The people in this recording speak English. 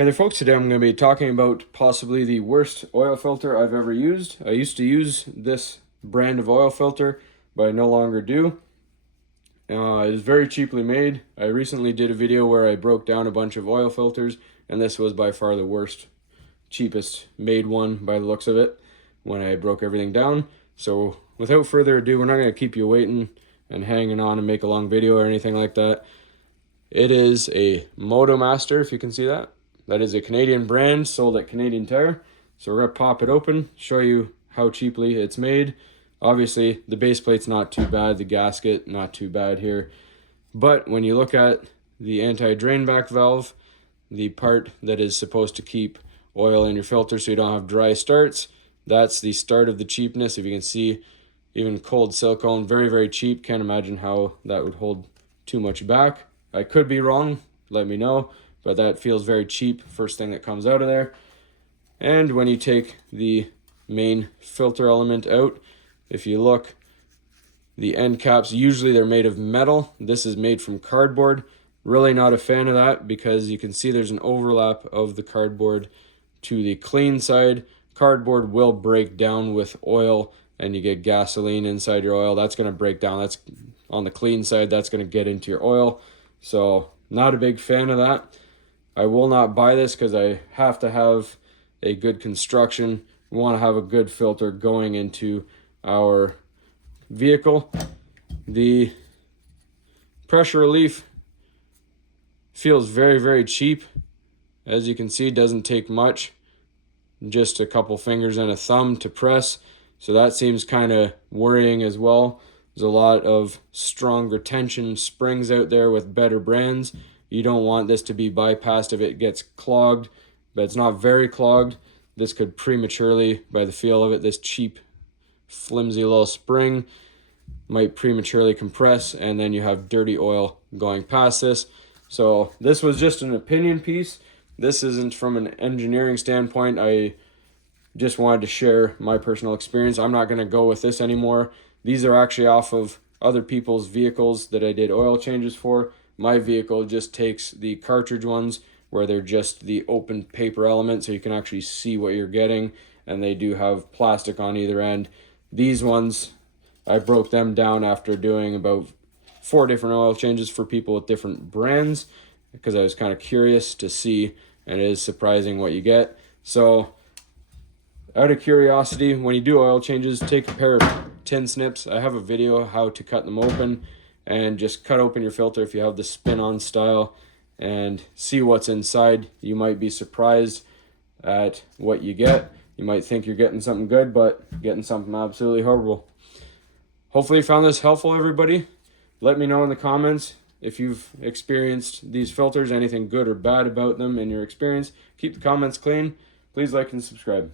Hey there folks, today I'm going to be talking about possibly the worst oil filter I've ever used. I used to use this brand of oil filter, but I no longer do. It is very cheaply made. I recently did a video where I broke down a bunch of oil filters, and this was by far the worst, cheapest made one by the looks of it when I broke everything down. So without further ado, we're not going to keep you waiting and hanging on and make a long video or anything like that. It is a Motomaster, if you can see that. That is a Canadian brand sold at Canadian Tire. So we're going to pop it open, show you how cheaply it's made. Obviously, the base plate's not too bad, the gasket not too bad here. But when you look at the anti-drain back valve, the part that is supposed to keep oil in your filter so you don't have dry starts, that's the start of the cheapness. If you can see, even cold silicone, very, very cheap. Can't imagine how that would hold too much back. I could be wrong, let me know. But that feels very cheap, first thing that comes out of there. And when you take the main filter element out, if you look, the end caps, usually they're made of metal. This is made from cardboard. Really not a fan of that because you can see there's an overlap of the cardboard to the clean side. Cardboard will break down with oil and you get gasoline inside your oil. That's going to break down. That's on the clean side. That's going to get into your oil. So not a big fan of that. I will not buy this because I have to have a good construction. We want to have a good filter going into our vehicle. The pressure relief feels very, very cheap. As you can see, it doesn't take much. Just a couple fingers and a thumb to press. So that seems kind of worrying as well. There's a lot of stronger tension springs out there with better brands. You don't want this to be bypassed if it gets clogged, but it's not very clogged. This could prematurely, by the feel of it, this cheap, flimsy little spring might prematurely compress, and then you have dirty oil going past this. So this was just an opinion piece. This isn't from an engineering standpoint. I just wanted to share my personal experience. I'm not going to go with this anymore. These are actually off of other people's vehicles that I did oil changes for. My vehicle just takes the cartridge ones where they're just the open paper element so you can actually see what you're getting, and they do have plastic on either end. These ones, I broke them down after doing about 4 different oil changes for people with different brands because I was kind of curious to see, and it is surprising what you get. So out of curiosity, when you do oil changes, take a pair of tin snips. I have a video how to cut them open, and just cut open your filter if you have the spin-on style and see what's inside. You might be surprised at what you get. You might think you're getting something good, but getting something absolutely horrible. Hopefully you found this helpful, everybody. Let me know in the comments if you've experienced these filters, anything good or bad about them in your experience. Keep the comments clean. Please like and subscribe.